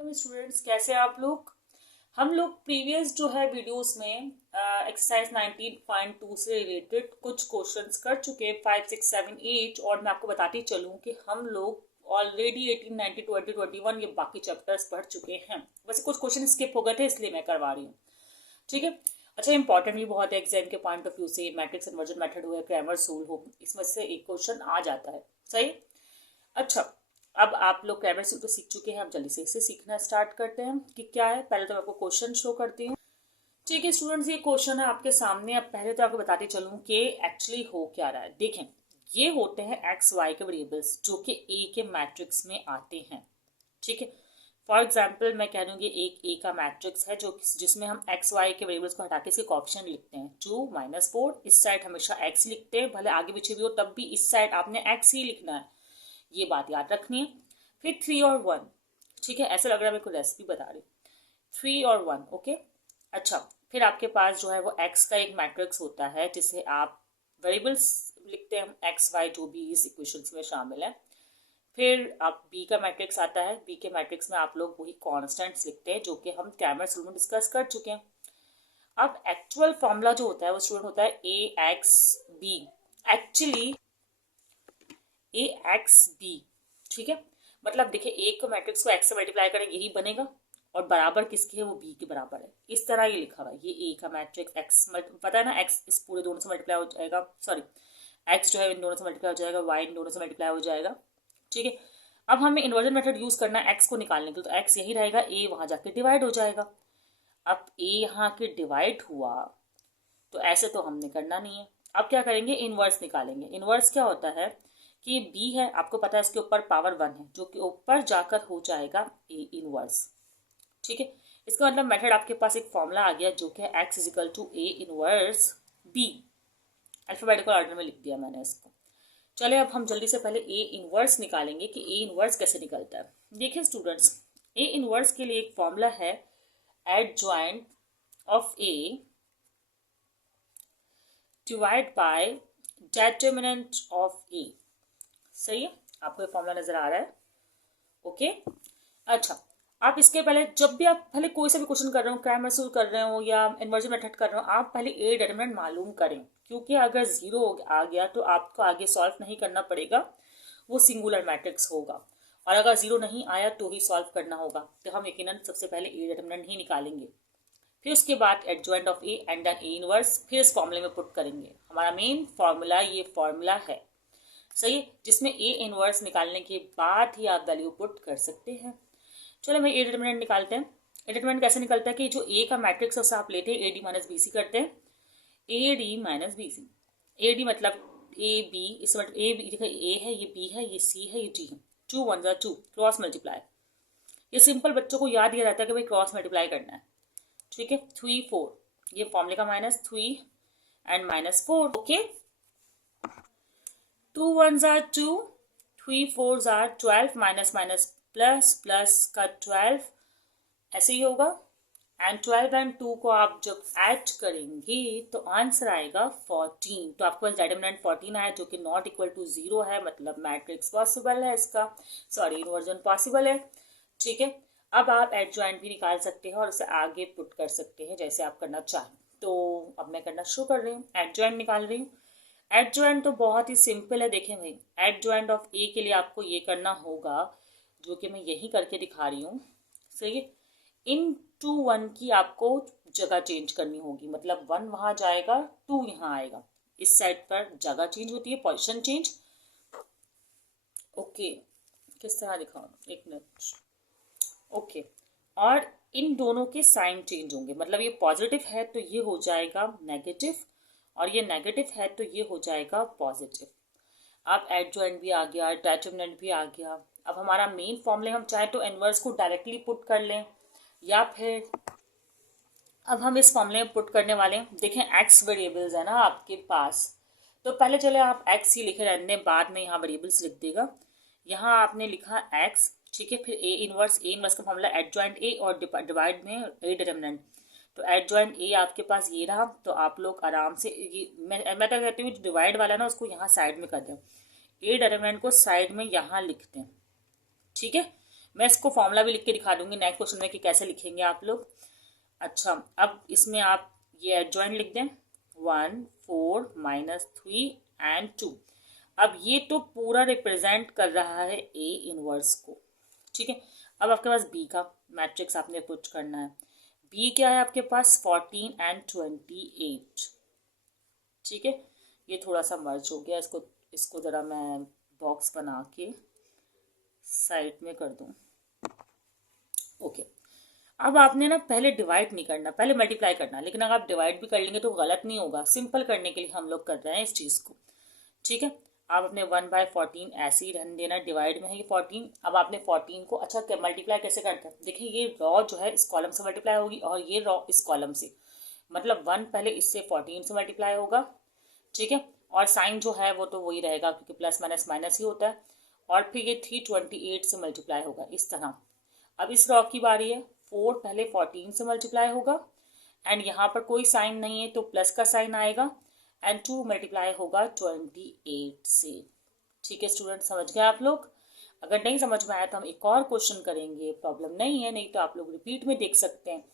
Students, कैसे आप लोग। हम लोग प्रीवियस जो है वीडियोस में एक्सरसाइज 19.2 से रिलेटेड कुछ क्वेश्चंस कर चुके हैं, 5, 6, 7, 8। और मैं आपको बताती चलूं कि हम लोग ऑलरेडी 18, 19, 20, 21 ये बाकी चैप्टर्स पढ़ चुके हैं। वैसे कुछ क्वेश्चन स्किप हो गए थे, इसलिए मैं करवा रही हूँ। ठीक है। अच्छा, इंपॉर्टेंट भी बहुत है एग्जाम के पॉइंट ऑफ व्यू से। मैट्रिक्स इन्वर्जन मेथड हो या ग्रामर सोल हो, इसमें से एक क्वेश्चन आ जाता है। सही। अच्छा, अब आप लोग ग्रामर तो सीख चुके हैं, अब जल्दी से इसे सीखना स्टार्ट करते हैं कि क्या है। पहले तो मैं आपको क्वेश्चन शो करती हूँ। ठीक है स्टूडेंट्स, ये क्वेश्चन है आपके सामने। अब पहले तो आपको बताती चलूँ कि एक्चुअली हो क्या रहा है। देखें, ये होते हैं एक्स वाई के वेरिएबल्स जो कि ए के मैट्रिक्स में आते हैं। ठीक है। फॉर एग्जाम्पल मैं कह दूंगी एक ए का मैट्रिक्स है जो जिसमें हम एक्स वाई के वेरिएबल्स को हटा के इसके ऑप्शन लिखते हैं 2, -4। इस साइड हमेशा एक्स लिखते हैं, भले आगे पीछे भी हो तब भी इस साइड आपने एक्स ही लिखना है। ये बात याद रखनी है। फिर 3 और 1। ठीक है, ऐसा लग रहा है मेरे को रेसिपी बता रही। 3 और 1, ओके। अच्छा, फिर आपके पास जो है वो एक्स का एक मैट्रिक्स होता है जिसे आप वेरिएबल्स लिखते हैं, एक्स वाई जो भी इस इक्वेशंस में शामिल है। फिर आप बी का मैट्रिक्स आता है। बी के मैट्रिक्स में आप लोग वही कॉन्स्टेंट्स लिखते हैं जो कि हम ग्रामर स्कूल में डिस्कस कर चुके हैं। अब एक्चुअल फॉर्मूला जो होता है वो स्टूडेंट होता है ए एक्स बी। एक्चुअली ए एक्स बी। ठीक है। मतलब देखिए, ए को मैट्रिक्स को एक्स से मल्टीप्लाई करें यही बनेगा, और बराबर किसके है, वो बी के बराबर है। इस तरह ये लिखा हुआ है, ये ए का मैट्रिक्स एक्स पता है ना, एक्स इस पूरे दोनों से मल्टीप्लाई हो जाएगा, सॉरी एक्स जो है इन दोनों से मल्टीप्लाई हो जाएगा, वाई इन दोनों से मल्टीप्लाई हो जाएगा। ठीक है। अब हमें इन्वर्जन मेथड यूज करना है एक्स को निकालने के लिए, तो एक्स यही रहेगा, ए वहां जाके डिवाइड हो जाएगा। अब ए यहाँ के डिवाइड हुआ तो ऐसे तो हमने करना नहीं है। अब क्या करेंगे, इनवर्स निकालेंगे। इनवर्स क्या होता है कि बी है, आपको पता है इसके ऊपर पावर 1 है जो कि ऊपर जाकर हो जाएगा ए इनवर्स। ठीक है। इसका मतलब मेथड आपके पास एक फॉर्मूला आ गया जो कि X is equal to A inverse B. Alphabetical order में लिख दिया मैंने इसको। चले, अब हम जल्दी से पहले ए इनवर्स निकालेंगे कि ए इनवर्स कैसे निकलता है। देखिए स्टूडेंट्स, ए इनवर्स के लिए एक फॉर्मूला है adjoint of A divide by determinant of A. सही है, आपको ये फॉर्मूला नजर आ रहा है। ओके। अच्छा, आप इसके पहले जब भी आप पहले कोई सा भी क्वेश्चन कर रहे हो, ग्रामर सोल्व कर रहे हो या इन्वर्जन मेथड कर रहे हो, आप पहले ए डिटरमिनेंट मालूम करें, क्योंकि अगर जीरो आ गया तो आपको आगे सॉल्व नहीं करना पड़ेगा, वो सिंगुलर मैट्रिक्स होगा। और अगर जीरो नहीं आया तो ही सॉल्व करना होगा, तो हम यकीनन सबसे पहले ए डिटरमिनेंट ही निकालेंगे। फिर उसके बाद adjoint of A and then A inverse, फिर इस फॉर्मूले में पुट करेंगे। हमारा मेन फॉर्मूला ये फॉर्मूला है, सही, जिसमें ए इनवर्स निकालने के बाद ही आप वैल्यू पुट कर सकते हैं। चलो भाई, ए डिटरमिनेंट निकालते हैं। ए डिटरमिनेंट कैसे निकलता है कि जो ए का मैट्रिक्स है उसे आप लेते हैं, A D minus B C करते हैं, A D minus B C. A D मतलब ए बी, इस मतलब ए देखो, ए है, ये बी है, ये सी है, ये डी है। 2 1 जा 2, क्रॉस मल्टीप्लाई। ये सिंपल बच्चों को याद दिया रहता है कि भाई क्रॉस मल्टीप्लाई करना है। ठीक है। 3 4, ये फॉर्मूले का -3 and -4। Okay. 2 1 are 2, 3 4 are 12, minus minus plus, plus का 12 ऐसे ही होगा। एंड 12 एंड 2 को आप जब ऐड करेंगे तो आंसर आएगा 14। तो आपके पास डिटरमिनेंट 14 आया जो कि नॉट इक्वल टू 0 है, मतलब मैट्रिक्स पॉसिबल है इसका, सॉरी इन्वर्जन पॉसिबल है। ठीक है। अब आप एडजॉइंट भी निकाल सकते हैं और उसे आगे पुट कर सकते हैं जैसे आप करना चाहें। तो अब मैं करना शुरू कर रही हूँ, एडजॉइंट निकाल रही हूँ। एडजॉइंट तो बहुत ही सिंपल है। देखें भाई, एडजॉइंट ऑफ ए के लिए आपको ये करना होगा जो कि मैं यही करके दिखा रही हूँ। सही है। इन 2 1 की आपको जगह चेंज करनी होगी, मतलब 1 वहां जाएगा, 2 यहाँ आएगा। इस साइड पर जगह चेंज होती है, पोजिशन चेंज। ओके, किस तरह दिखाऊं, एक मिनट। ओके, और इन दोनों के साइन चेंज होंगे, मतलब ये पॉजिटिव है तो ये हो जाएगा नेगेटिव, और ये नेगेटिव है तो ये हो जाएगा पॉजिटिव। अब एडजॉइंट भी आ गया, डिटरमिनेंट भी आ गया। अब हमारा मेन फॉर्मूले, हम चाहे तो इनवर्स को डायरेक्टली पुट कर लें, या फिर अब हम इस फॉर्मूले में पुट करने वाले हैं। देखें, एक्स वेरिएबल्स है ना आपके पास, तो पहले चले आप एक्स ही लिखे रहने, बाद में यहाँ वेरिएबल्स लिख देगा। यहाँ आपने लिखा एक्स, ठीक है। फिर ए इनवर्स का फॉर्मूला एडजॉइंट ए और डिवाइड में ए डिटरमिनेंट। तो एडजॉइंट ए आपके पास ये रहा, तो आप लोग आराम से मैं तो कहती हूँ डिवाइड वाला ना उसको यहाँ साइड में कर दें, ए डिटरमिनेंट को साइड में यहाँ लिखते हैं। ठीक है। मैं इसको फॉर्मूला भी लिख के दिखा दूंगी नेक्स्ट क्वेश्चन में कि कैसे लिखेंगे आप लोग। अच्छा, अब इसमें आप ये एडजॉइंट लिख दें 1 4 -3 एंड 2। अब ये तो पूरा रिप्रेजेंट कर रहा है ए इनवर्स को, ठीक है। अब आपके पास बी का मैट्रिक्स आपने पुट करना है। बी क्या है आपके पास 14 एंड 28, ठीक है। ये थोड़ा सा मर्ज हो गया, इसको इसको ज़रा मैं बॉक्स बना के साइड में कर दूं। ओके, अब आपने ना पहले डिवाइड नहीं करना, पहले मल्टीप्लाई करना, लेकिन अगर आप डिवाइड भी कर लेंगे तो गलत नहीं होगा। सिंपल करने के लिए हम लोग कर रहे हैं इस चीज़ को, ठीक है। आप अपने 1/14 ऐसे ही रहने देना, डिवाइड में है ये 14। अब आपने 14 को अच्छा मल्टीप्लाई कैसे करते हैं, देखिए ये रॉ जो है इस कॉलम से मल्टीप्लाई होगी और ये रॉ इस कॉलम से, मतलब 1 पहले इससे 14 से मल्टीप्लाई होगा, ठीक है। और साइन जो है वो तो वही रहेगा क्योंकि प्लस माइनस माइनस ही होता है। और फिर ये 328 से मल्टीप्लाई होगा इस तरह। अब इस रॉ की बारी है, 4 पहले 14 से मल्टीप्लाई होगा एंड यहाँ पर कोई साइन नहीं है तो प्लस का साइन आएगा एंड 2 मल्टीप्लाई होगा 28 से, ठीक है स्टूडेंट, समझ गए आप लोग। अगर नहीं समझ में आया तो हम एक और क्वेश्चन करेंगे, प्रॉब्लम नहीं है, नहीं तो आप लोग रिपीट में देख सकते हैं,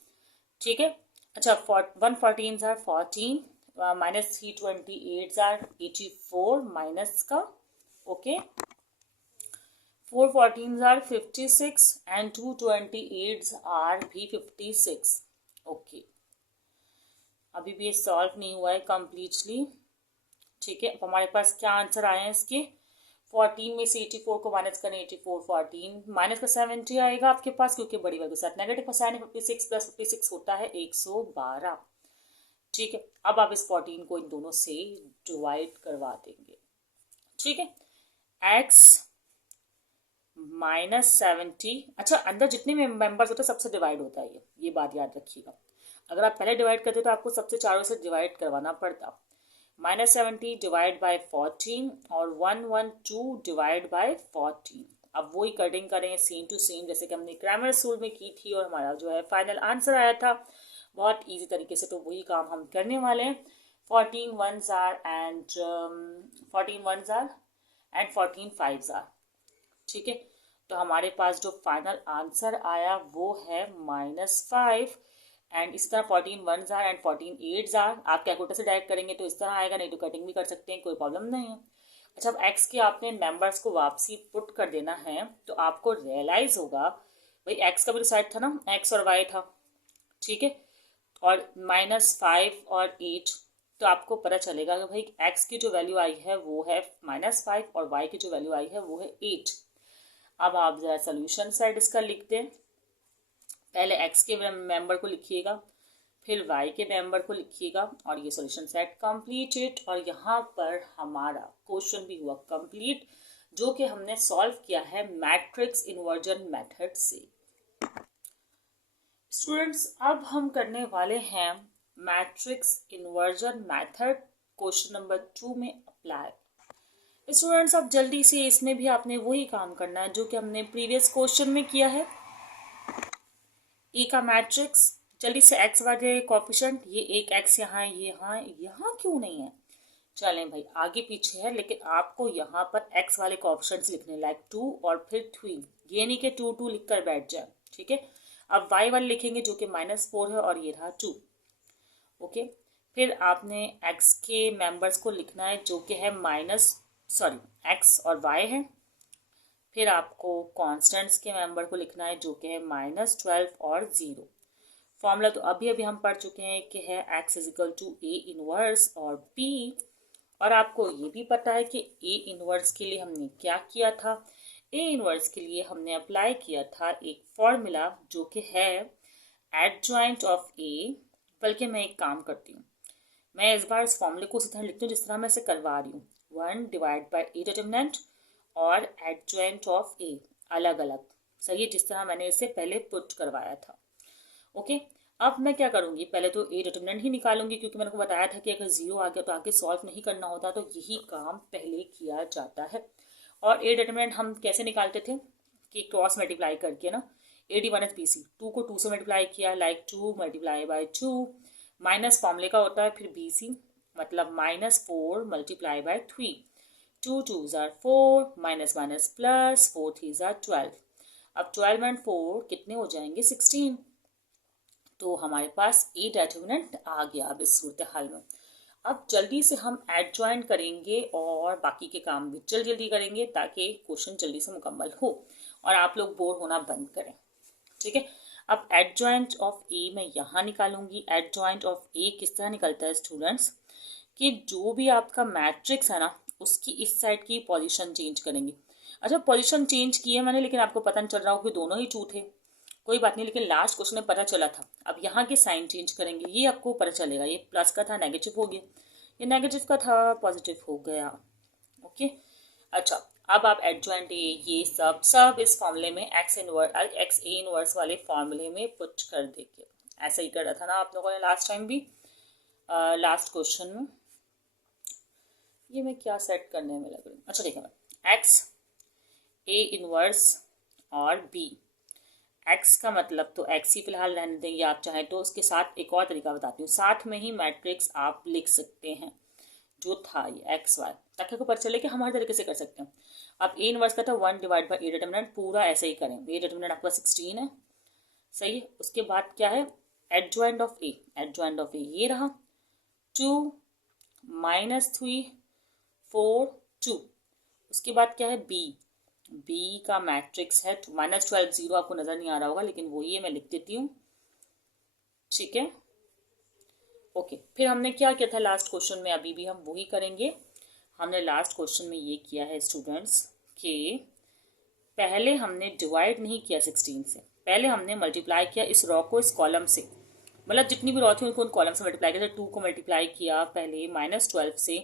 ठीक है। अच्छा, 114 आर 14 -328 आर 84 माइनस का, okay. 4 14s are 56 and 2 28s are भी 56, ओके। अभी भी ये सॉल्व नहीं हुआ है कम्प्लीटली, ठीक है। अब हमारे पास क्या आंसर आए हैं इसके, 14 में से 84 को माइनस करें, 84 14 माइनस का 70 आएगा आपके पास क्योंकि बड़ी वैल्यू के साथ नेगेटिव का साइन है। 56 प्लस 56 होता है 112, ठीक है। अब आप इस 14 को इन दोनों से डिवाइड करवा देंगे, ठीक है। x -70, अच्छा अंदर जितने मेंबर्स होते हैं सबसे डिवाइड होता है ये बात याद रखिएगा। अगर आप पहले डिवाइड करते तो आपको सबसे चारों से डिवाइड करवाना पड़ता। -70 डिवाइड बाय 14 और 112 डिवाइड बाय 14। अब वही कटिंग करें सेम टू सेम जैसे कि हमने ग्रामर स्कूल में की थी और हमारा जो है फाइनल आंसर आया था बहुत इजी तरीके से, तो वही काम हम करने वाले हैं। 14 1s are and 14 5s are, ठीक है। तो हमारे पास जो फाइनल आंसर आया वो है -5 एंड इस तरह 14 1s are and 14 8s are. आप कैलकुलेटर से डायरेक्ट करेंगे तो इस तरह आएगा, नहीं तो कटिंग भी कर सकते हैं, कोई प्रॉब्लम नहीं है। अच्छा, अब एक्स के आपने मेंबर्स को वापसी पुट कर देना है तो आपको रियलाइज होगा भाई एक्स का भी तो साइड था ना, एक्स और वाई था, ठीक है। और -5 और 8, तो आपको पता चलेगा कि भाई एक्स की जो वैल्यू आई है वो है -5 और वाई की जो वैल्यू आई है वो है 8। अब आप जरा सोल्यूशन साइड इसका लिख दें, पहले एक्स के मेंबर को लिखिएगा फिर वाई के मेंबर को लिखिएगा और ये सॉल्यूशन सेट कंप्लीटेड। और यहाँ पर हमारा क्वेश्चन भी हुआ कंप्लीट जो कि हमने सॉल्व किया है मैट्रिक्स इन्वर्जन मेथड से। स्टूडेंट्स, अब हम करने वाले हैं matrix inversion method question number 2 में अप्लाई। स्टूडेंट्स, अब जल्दी से इसमें भी आपने वही काम करना है जो कि हमने प्रीवियस क्वेश्चन में किया है। ए का मैट्रिक्स, जल्दी से एक्स वाले कोफिशिएंट, ये एक एक्स यहाँ है, ये यहाँ क्यों नहीं है, चलें भाई आगे पीछे है, लेकिन आपको यहाँ पर एक्स वाले कोफिशिएंट्स लिखने लाइक 2 और फिर 3, ये नहीं कि 2 2 लिख कर बैठ जाए, ठीक है। अब वाई वाले लिखेंगे जो कि -4 है और ये रहा 2, ओके। फिर आपने एक्स के मेंबर्स को लिखना है जो कि है एक्स और वाई है। फिर आपको कॉन्स्टेंट्स के मेंबर को लिखना है जो कि है -12 और 0। फॉर्मूला तो अभी अभी हम पढ़ चुके हैं कि है x = A इनवर्स और B। और आपको ये भी पता है कि A इनवर्स के लिए हमने क्या किया था, A इनवर्स के लिए हमने अप्लाई किया था एक फॉर्मूला जो कि है एडजॉइंट ऑफ A। बल्कि मैं एक काम करती हूँ, मैं इस बार इस फॉर्मूले को उसी तरह लिखती हूँ जिस तरह मैं इसे करवा रही हूँ, 1 डिवाइड बाई A डिटरमिनेंट और एडजॉइंट ऑफ ए अलग अलग, सही है, जिस तरह मैंने इसे पहले पुट करवाया था, ओके। अब मैं क्या करूँगी, पहले तो ए डिटरमिनेंट ही निकालूंगी क्योंकि मैंने को बताया था कि अगर 0 आ गया तो आगे सॉल्व नहीं करना होता, तो यही काम पहले किया जाता है। और ए डिटरमिनेंट हम कैसे निकालते थे कि क्रॉस मल्टीप्लाई करके ना, AD - BC, 2 को 2 से मल्टीप्लाई किया लाइक 2 × 2 माइनस फॉर्मूले का होता है फिर BC मतलब -4 × 3, 2 2s are 4 minus minus plus 4 3s are 12। अब 12 एंड 4 कितने हो जाएंगे 16। तो हमारे पास ए डिटर्मिनेंट आ गया। अब इस सूरत हाल में अब जल्दी से हम एडजॉइंट करेंगे और बाकी के काम भी जल्दी जल्दी करेंगे ताकि क्वेश्चन जल्दी से मुकम्मल हो और आप लोग बोर होना बंद करें। ठीक है, अब एडजॉइंट ऑफ ए मैं यहाँ निकालूंगी। एडजॉइंट ऑफ ए किस तरह निकलता है स्टूडेंट्स कि जो भी आपका मैट्रिक्स है ना उसकी इस साइड की पोजीशन चेंज करेंगे। अच्छा, पोजीशन चेंज की है मैंने, लेकिन आपको पता नहीं चल रहा हो कि दोनों ही ट्रू थे, कोई बात नहीं, लेकिन लास्ट क्वेश्चन में पता चला था। अब यहाँ के साइन चेंज करेंगे, ये आपको पता चलेगा। ये प्लस का था नेगेटिव हो गया, ये नेगेटिव का था पॉजिटिव हो गया। ओके, अच्छा अब आप एडजॉइंट ये सब इस फॉर्मूले में एक्स ए इनवर्स वाले फॉर्मूले में पुट कर देंगे। ऐसा ही करा था ना आप लोगों ने लास्ट टाइम भी, लास्ट क्वेश्चन में। ये मैं क्या सेट करने में लग रही हूँ, अच्छा देखिए मैं एक्स ए इनवर्स और बी, एक्स का मतलब तो एक्स ही फिलहाल रहने देंगे, आप चाहें तो उसके साथ एक और तरीका बताती हूँ, साथ में ही मैट्रिक्स आप लिख सकते हैं जो था ये एक्स वाई, ताकि आपको पता चले कि हम हर तरीके से कर सकते हैं। अब ए इनवर्स का था 1 डिवाइड बाई ए डिटर्मिनेंट, पूरा ऐसे ही करें। ए डिटर्मिनेंट आपका 16 है, सही है। उसके बाद क्या है adjoint of A, adjoint of A ये रहा 2 -3 4 2। उसके बाद क्या है बी, बी का मैट्रिक्स है -12 0, आपको नजर नहीं आ रहा होगा लेकिन वो ये मैं लिख देती हूँ। ठीक है, ओके। फिर हमने क्या किया था लास्ट क्वेश्चन में, अभी भी हम वही करेंगे। हमने लास्ट क्वेश्चन में ये किया है स्टूडेंट्स कि पहले हमने डिवाइड नहीं किया 16 से, पहले हमने मल्टीप्लाई किया इस रॉ को इस कॉलम से, मतलब जितनी भी रॉ थी उनको उन कॉलम से मल्टीप्लाई किया। 2 को मल्टीप्लाई किया पहले -12 से,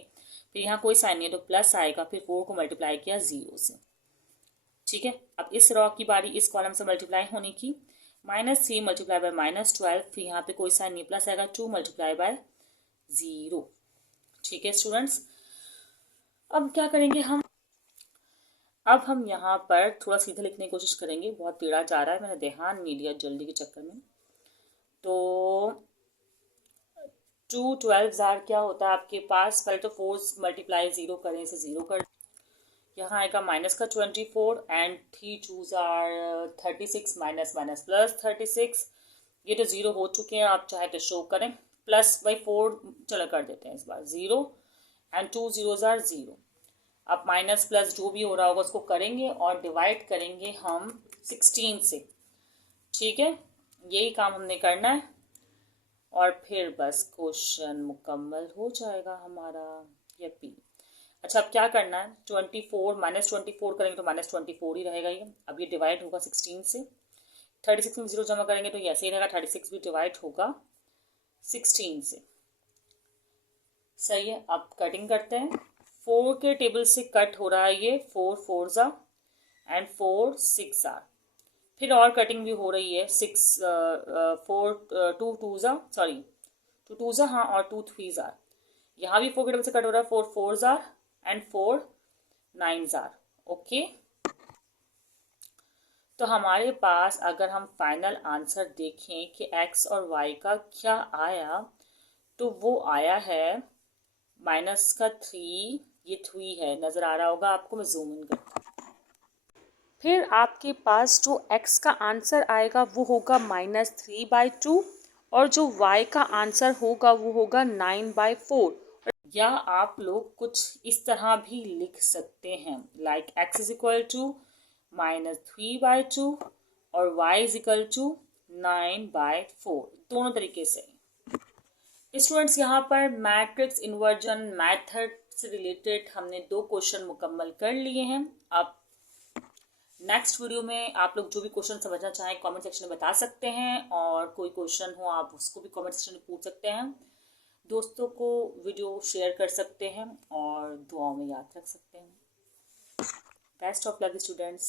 फिर यहाँ कोई साइन नहीं है तो प्लस आएगा, फिर 4 को मल्टीप्लाई किया 0 से। ठीक है, अब इस रॉ की बारी इस कॉलम से मल्टीप्लाई होने की, -3 मल्टीप्लाई बाय -12, फिर यहाँ पे कोई साइन नहीं प्लस आएगा 2 मल्टीप्लाई बाय 0। ठीक है स्टूडेंट्स, अब क्या करेंगे हम, अब हम यहाँ पर थोड़ा सीधे लिखने की कोशिश करेंगे, बहुत टेढ़ा जा रहा है, मैंने ध्यान नहीं दिया जल्दी के चक्कर में। तो 2 12 क्या होता है आपके पास, पहले तो 4 मल्टीप्लाई 0 करें, इसे 0 कर, यहाँ आएगा माइनस का 24 and 3 2s are 36 minus minus plus 36। ये तो 0 हो चुके हैं, आप चाहे तो शो करें, प्लस बाई 4 चलो कर देते हैं इस बार 0 एंड 2 0s आर 0। अब माइनस प्लस जो भी हो रहा होगा उसको करेंगे और डिवाइड करेंगे हम 16 से। ठीक है, यही काम हमने करना है और फिर बस क्वेश्चन मुकम्मल हो जाएगा हमारा। यपी, अच्छा अब क्या करना है, 24 -24 करेंगे तो -24 ही रहेगा ये। अब ये डिवाइड होगा 16 से, 36 में 0 जमा करेंगे तो ये ऐसे ही रहेगा, 36 भी डिवाइड होगा 16 से। सही है, अब कटिंग करते हैं। 4 के टेबल से कट हो रहा है ये, 4 4s एंड 4 6 आर, फिर और कटिंग भी हो रही है 6 4 2 2s सॉरी 2 2s हाँ और 2 3s आर, यहाँ भी 4 के टेबल से कट हो रहा है, 4 4s are and 4 9s are. Okay, तो हमारे पास अगर हम फाइनल आंसर देखें कि x और y का क्या आया, तो वो आया है -3, ये 3 है, नज़र आ रहा होगा आपको, मैं जूम इन करता हूँ। फिर आपके पास जो x का आंसर आएगा वो होगा -3/2 और जो y का आंसर होगा वो होगा 9/4। या आप लोग कुछ इस तरह भी लिख सकते हैं, like x is equal to -3/2 और y इज इक्वल टू 9/4, दोनों तरीके से। स्टूडेंट्स यहाँ पर मैट्रिक्स इन्वर्जन मेथड से रिलेटेड हमने 2 क्वेश्चन मुकम्मल कर लिए हैं। अब नेक्स्ट वीडियो में आप लोग जो भी क्वेश्चन समझना चाहें कमेंट सेक्शन में बता सकते हैं, और कोई क्वेश्चन हो आप उसको भी कमेंट सेक्शन में पूछ सकते हैं। दोस्तों को वीडियो शेयर कर सकते हैं और दुआओं में याद रख सकते हैं। Best of luck students.